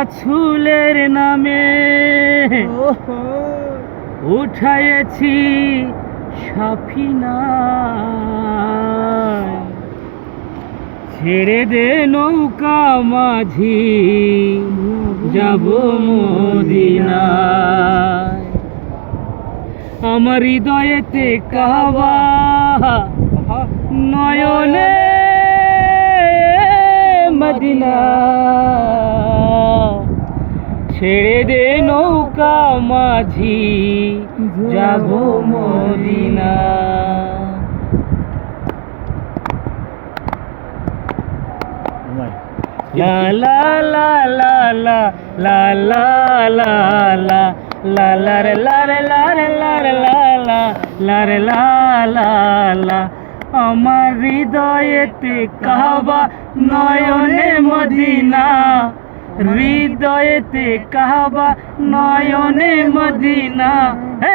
রাসূলের নামে উঠায়েছি সাফিনা, ছেড়ে দে নৌকা মাঝি যাব মদিনায়। আমার হৃদয়েতে কাবা, নয়নে মদিনা, ছেড়ে দে নৌকা মাঝি যাব মদিনা। লা লা লা লা লা লা লা লা লা লা লা রে লা রে লা রে লা রে লা লা লা রে লা লা লা। আমার হৃদয়েতে কাবা, নয়নে মদিনা, হৃদয়েতে কাবা, নয়নে মদিনা।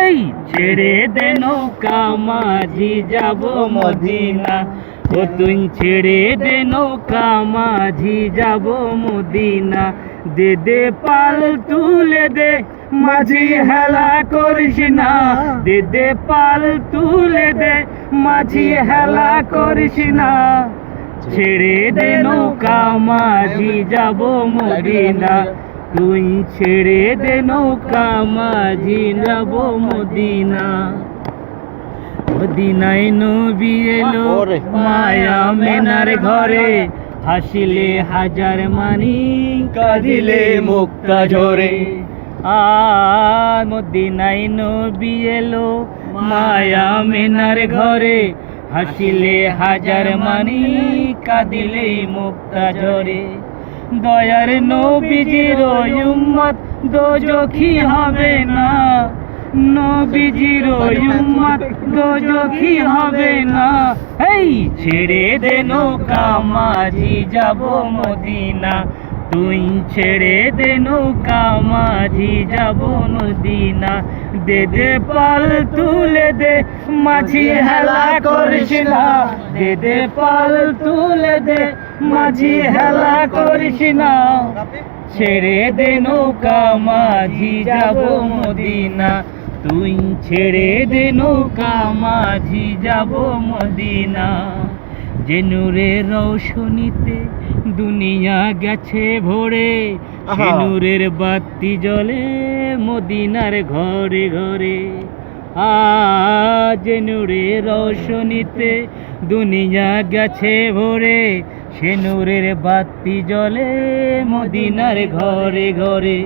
এই ছেড়ে দে নৌকা মাঝি যাব মদিনা, ও তুই ছেড়ে দে নৌকা মাঝি যাব মদিনা। দে দে পাল তুলে দে মাঝি হেলা করিস না, দে দে পাল তুলে দে মাঝি হেলা করিস না। ছেড়ে দে নৌকা মাঝি যাব মদিনা, তুই ছেড়ে দে নৌকা মাঝি যাব মদিনা। মদিনায় নবী এলো মায়া মেনার ঘরে, হাসিলে হাজার মানি, কাঁদিলে মুক্তা ঝরে। মদিনায় নবী এলো মায়া মেনার ঘরে, হাসিলে হাজার মানি, কাঁদিলে মুক্তা ঝরে। দয়ার নবীজির উম্মত দোজখী হবে না, নবীজির উম্মত দোজখী হবে না। এই ছেড়ে দে নৌকা মাঝি যাব মদিনা, তুই ছেড়ে দে নৌকা মাঝি যাব মদিনা। দে দে পাল তুলে দে মাঝি হেলা করিস না, দে দে পাল তুলে দে মাঝি হেলা করিস না। ছেড়ে দে নৌকা মাঝি যাব মদিনা, তুই ছেড়ে দে নৌকা মাঝি যাব মদিনা। যে নূরের রৌশনীতে দুনিয়া গেছে ভরে, সে নূরের বাতি জ্বলে মদিনার ঘরে ঘরে। যে নূরের রৌশনীতে দুনিয়া গেছে ভরে, সে নূরের বাতি জ্বলে মদিনার ঘরে ঘরে।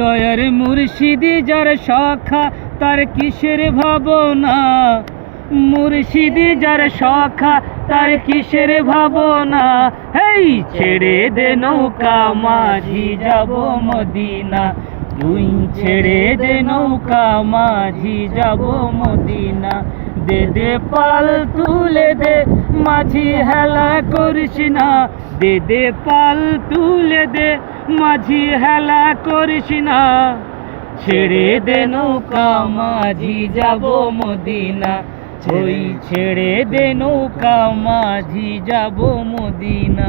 দয়ার মুর্শিদি যার সখা, তার কিসের ভাবনা, মুর্শিদি যার সখা, তার কিসের ভাবনা। এই ছেড়ে দে নৌকা মাঝি যাব মদিনা, তুই ছেড়ে দে নৌকা মাঝি যাব মদিনা। দে দে পাল তুলে দে মাঝি হেলা করিস না, দে দে পাল তুলে দে মাঝি হেলা করিস না। ছেড়ে দে নৌকা মাঝি যাব মদিনা, ওই ছেড়ে দে নৌকা মাঝি যাব মদিনা।